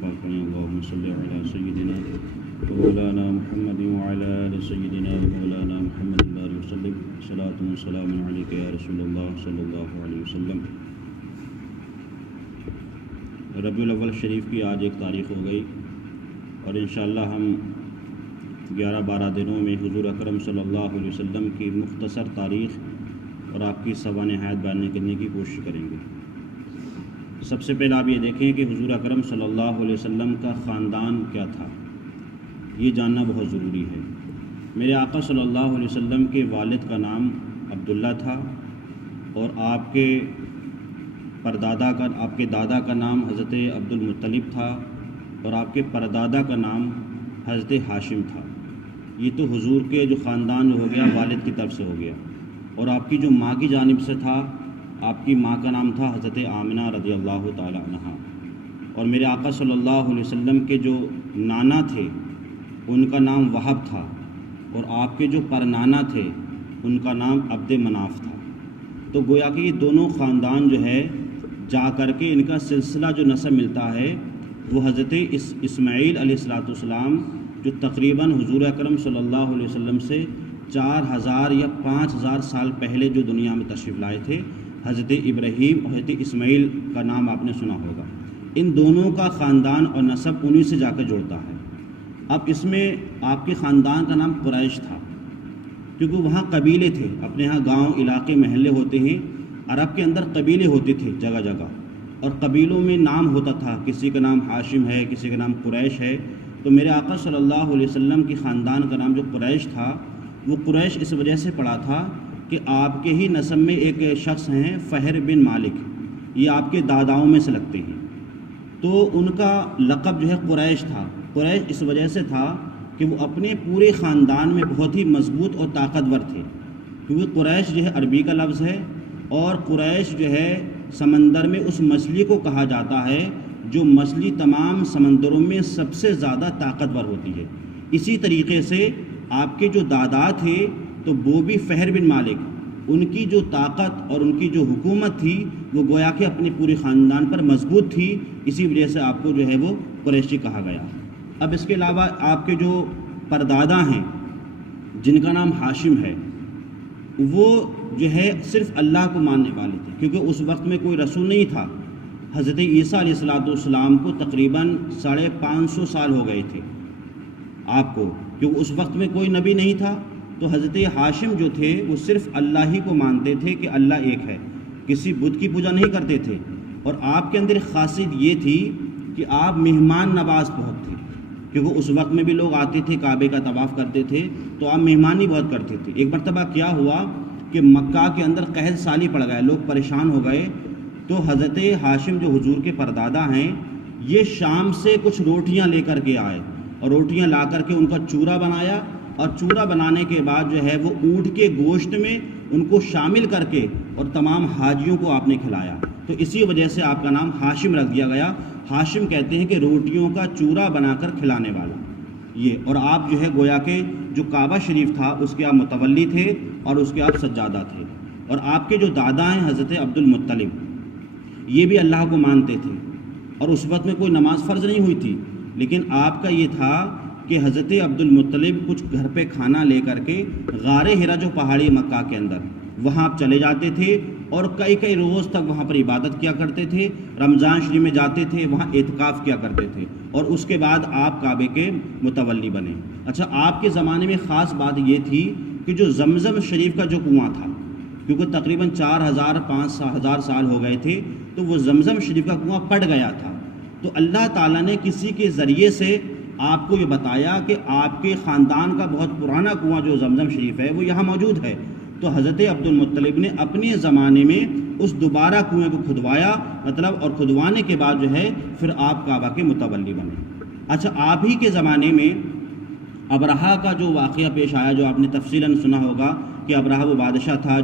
پاک پڑھیں اللہم صلی علی سیدنا مولانا محمد وعلی آل سیدنا مولانا محمد علیہ وسلم صلاۃ و سلام علیک یا رسول اللہ صلی اللہ علیہ وسلم۔ ربیع الاول شریف کی آج ایک تاریخ ہو گئی اور انشاءاللہ ہم 11-12 دنوں میں حضور اکرم صلی اللہ علیہ وسلم کی مختصر تاریخ اور آپ کی سوانح حیات بیان کرنے کی کوشش کریں گے۔ سب سے پہلے آپ یہ دیکھیں کہ حضور اکرم صلی اللہ علیہ وسلم کا خاندان کیا تھا، یہ جاننا بہت ضروری ہے۔ میرے آقا صلی اللہ علیہ وسلم کے والد کا نام عبداللہ تھا اور آپ کے دادا کا نام حضرت عبد المطلب تھا اور آپ کے پردادا کا نام حضرت ہاشم تھا۔ یہ تو حضور کے جو خاندان ہو گیا والد کی طرف سے ہو گیا، اور آپ کی جو ماں کی جانب سے تھا، آپ کی ماں کا نام تھا حضرت آمنہ رضی اللہ تعالی عنہا، اور میرے آقا صلی اللہ علیہ وسلم کے جو نانا تھے ان کا نام وہب تھا، اور آپ کے جو پرنانا تھے ان کا نام عبد مناف تھا۔ تو گویا کہ یہ دونوں خاندان جو ہے جا کر کے ان کا سلسلہ جو نسب ملتا ہے وہ حضرت اسماعیل علیہ السلام جو تقریباً حضور اکرم صلی اللہ علیہ وسلم سے 4000 یا 5000 سال پہلے جو دنیا میں تشریف لائے تھے، حضرت ابراہیم اور حضرت اسماعیل کا نام آپ نے سنا ہوگا۔ ان دونوں کا خاندان اور نسب انہی سے جا کر جڑتا ہے۔ اب اس میں آپ کے خاندان کا نام قریش تھا، کیونکہ وہاں قبیلے تھے، اپنے ہاں گاؤں علاقے محلے ہوتے ہیں، عرب کے اندر قبیلے ہوتے تھے جگہ جگہ، اور قبیلوں میں نام ہوتا تھا، کسی کا نام ہاشم ہے، کسی کا نام قریش ہے۔ تو میرے آقا صلی اللہ علیہ وسلم کی خاندان کا نام جو قریش تھا، وہ قریش اس وجہ سے پڑا تھا کہ آپ کے ہی نسب میں ایک شخص ہیں فہر بن مالک، یہ آپ کے داداؤں میں سے لگتے ہیں، تو ان کا لقب جو ہے قریش تھا۔ قریش اس وجہ سے تھا کہ وہ اپنے پورے خاندان میں بہت ہی مضبوط اور طاقتور تھے، کیونکہ قریش جو ہے عربی کا لفظ ہے، اور قریش جو ہے سمندر میں اس مچھلی کو کہا جاتا ہے جو مچھلی تمام سمندروں میں سب سے زیادہ طاقتور ہوتی ہے۔ اسی طریقے سے آپ کے جو دادا تھے تو وہ بھی فہر بن مالک، ان کی جو طاقت اور ان کی جو حکومت تھی وہ گویا کہ اپنے پورے خاندان پر مضبوط تھی، اسی وجہ سے آپ کو جو ہے وہ قریشی کہا گیا۔ اب اس کے علاوہ آپ کے جو پردادا ہیں جن کا نام ہاشم ہے، وہ جو ہے صرف اللہ کو ماننے والے تھے، کیونکہ اس وقت میں کوئی رسول نہیں تھا۔ حضرت عیسیٰ علیہ السلام کو تقریباً 550 سال ہو گئے تھے آپ کو، کیونکہ اس وقت میں کوئی نبی نہیں تھا۔ تو حضرت ہاشم جو تھے وہ صرف اللہ ہی کو مانتے تھے کہ اللہ ایک ہے، کسی بت کی پوجا نہیں کرتے تھے، اور آپ کے اندر خاصیت یہ تھی کہ آپ مہمان نواز بہت تھے، کیونکہ اس وقت میں بھی لوگ آتے تھے کعبے کا طواف کرتے تھے، تو آپ مہمانی بہت کرتے تھے۔ ایک مرتبہ کیا ہوا کہ مکہ کے اندر قحط سالی پڑ گئے، لوگ پریشان ہو گئے، تو حضرت ہاشم جو حضور کے پردادا ہیں یہ شام سے کچھ روٹیاں لے کر کے آئے، اور روٹیاں لا کر کے ان کا چورا بنایا، اور چورا بنانے کے بعد جو ہے وہ اونٹ کے گوشت میں ان کو شامل کر کے اور تمام حاجیوں کو آپ نے کھلایا، تو اسی وجہ سے آپ کا نام ہاشم رکھ دیا گیا۔ ہاشم کہتے ہیں کہ روٹیوں کا چورا بنا کر کھلانے والا یہ، اور آپ جو ہے گویا کہ جو کعبہ شریف تھا اس کے آپ متولی تھے اور اس کے آپ سجادہ تھے۔ اور آپ کے جو دادا ہیں حضرت عبد المطلب، یہ بھی اللہ کو مانتے تھے، اور اس وقت میں کوئی نماز فرض نہیں ہوئی تھی، لیکن آپ کا یہ تھا کہ حضرت عبد المطلب کچھ گھر پہ کھانا لے کر کے غار ہرا جو پہاڑی مکہ کے اندر، وہاں آپ چلے جاتے تھے اور کئی روز تک وہاں پر عبادت کیا کرتے تھے، رمضان شریف میں جاتے تھے، وہاں اعتکاف کیا کرتے تھے، اور اس کے بعد آپ کعبے کے متولی بنے۔ اچھا، آپ کے زمانے میں خاص بات یہ تھی کہ جو زمزم شریف کا جو کنواں تھا، کیونکہ تقریباً 4000-5000 سال ہو گئے تھے، تو وہ زمزم شریف کا کنواں پٹ گیا تھا، تو اللہ تعالیٰ نے کسی کے ذریعے سے آپ کو یہ بتایا کہ آپ کے خاندان کا بہت پرانا کنواں جو زمزم شریف ہے وہ یہاں موجود ہے۔ تو حضرت عبد المطلب نے اپنے زمانے میں اس دوبارہ کنویں کو کھدوایا، اور کھدوانے کے بعد جو ہے پھر آپ کعبہ کے متولی بنے۔ اچھا، آپ ہی کے زمانے میں ابرہہ کا جو واقعہ پیش آیا، جو آپ نے تفصیلاً سنا ہوگا کہ ابرہہ وہ بادشاہ تھا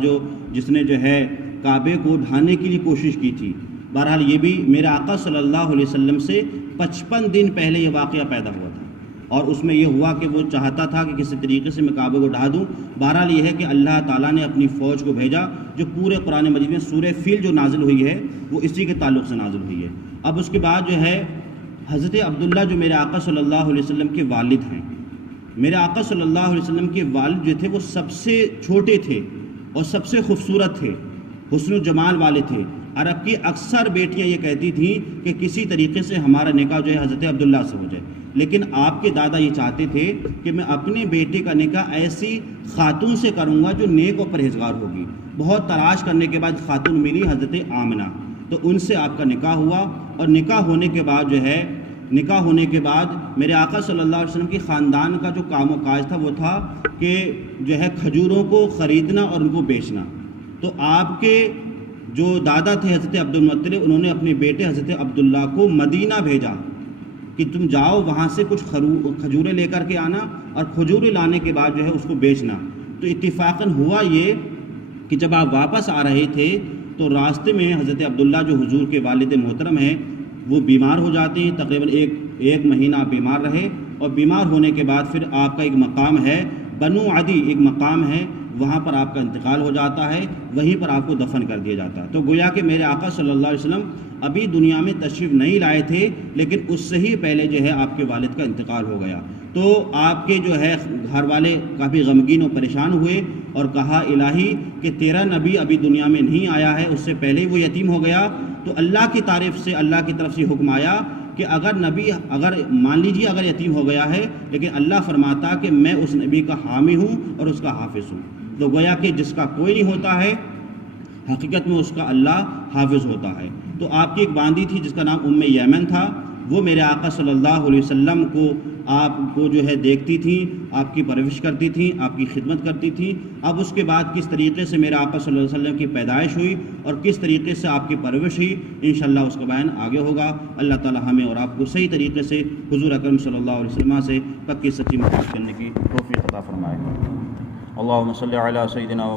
جس نے جو ہے کعبے کو ڈھانے کے لیے کوشش کی تھی۔ بہرحال یہ بھی میرے آقا صلی اللہ علیہ وسلم سے 55 دن پہلے یہ واقعہ پیدا ہوا تھا، اور اس میں یہ ہوا کہ وہ چاہتا تھا کہ کسی طریقے سے میں کعبے کو ڈھا دوں۔ بہرحال یہ ہے کہ اللہ تعالیٰ نے اپنی فوج کو بھیجا، جو پورے قرآن مجید میں سورہ فیل جو نازل ہوئی ہے وہ اسی کے تعلق سے نازل ہوئی ہے۔ اب اس کے بعد جو ہے حضرت عبداللہ جو میرے آقا صلی اللہ علیہ وسلم کے والد ہیں، میرے آقا صلی اللہ علیہ وسلم کے والد جو تھے وہ سب سے چھوٹے تھے اور سب سے خوبصورت تھے، حسن و جمال والے تھے۔ عرب کی اکثر بیٹیاں یہ کہتی تھیں کہ کسی طریقے سے ہمارا نکاح جو ہے حضرت عبداللہ سے ہو جائے، لیکن آپ کے دادا یہ چاہتے تھے کہ میں اپنے بیٹے کا نکاح ایسی خاتون سے کروں گا جو نیک و پرہیزگار ہوگی۔ بہت تلاش کرنے کے بعد خاتون ملی حضرت آمنہ، تو ان سے آپ کا نکاح ہوا، اور نکاح ہونے کے بعد میرے آقا صلی اللہ علیہ وسلم کی خاندان کا جو کام و کاج تھا وہ تھا کہ جو ہے کھجوروں کو خریدنا اور ان کو بیچنا۔ تو آپ کے جو دادا تھے حضرت عبد المطلب، انہوں نے اپنے بیٹے حضرت عبداللہ کو مدینہ بھیجا کہ تم جاؤ وہاں سے کچھ کھجوریں لے کر کے آنا، اور کھجوریں لانے کے بعد جو ہے اس کو بیچنا۔ تو اتفاقاً ہوا یہ کہ جب آپ واپس آ رہے تھے تو راستے میں حضرت عبداللہ جو حضور کے والد محترم ہیں وہ بیمار ہو جاتے ہیں، تقریباً ایک مہینہ آپ بیمار رہے، اور بیمار ہونے کے بعد پھر آپ کا ایک مقام ہے بنو عدی، ایک مقام ہے، وہاں پر آپ کا انتقال ہو جاتا ہے، وہیں پر آپ کو دفن کر دیا جاتا ہے۔ تو گویا کہ میرے آقا صلی اللہ علیہ وسلم ابھی دنیا میں تشریف نہیں لائے تھے، لیکن اس سے ہی پہلے جو ہے آپ کے والد کا انتقال ہو گیا۔ تو آپ کے جو ہے گھر والے کافی غمگین و پریشان ہوئے اور کہا الہی کہ تیرا نبی ابھی دنیا میں نہیں آیا ہے، اس سے پہلے ہی وہ یتیم ہو گیا۔ تو اللہ کی طرف سے حکم آیا کہ اگر مان لیجیے اگر یتیم ہو گیا ہے، لیکن اللہ فرماتا کہ میں اس نبی کا حامی ہوں اور اس کا حافظ ہوں۔ تو گویا کہ جس کا کوئی نہیں ہوتا ہے حقیقت میں اس کا اللہ حافظ ہوتا ہے۔ تو آپ کی ایک باندی تھی جس کا نام ام یمن تھا، وہ میرے آقا صلی اللہ علیہ وسلم کو آپ کو جو ہے دیکھتی تھیں، آپ کی پرورش کرتی تھیں، آپ کی خدمت کرتی تھیں۔ اب اس کے بعد کس طریقے سے میرے آقا صلی اللہ علیہ وسلم کی پیدائش ہوئی اور کس طریقے سے آپ کی پرورش ہوئی، انشاءاللہ اس کا بیان آگے ہوگا۔ اللہ تعالی ہمیں اور آپ کو صحیح طریقے سے حضور اکرم صلی اللہ علیہ وسلم سے پکی سچی محبت کرنے کی توفیق عطا فرمائے۔ اللہم صلی علی سیدنا و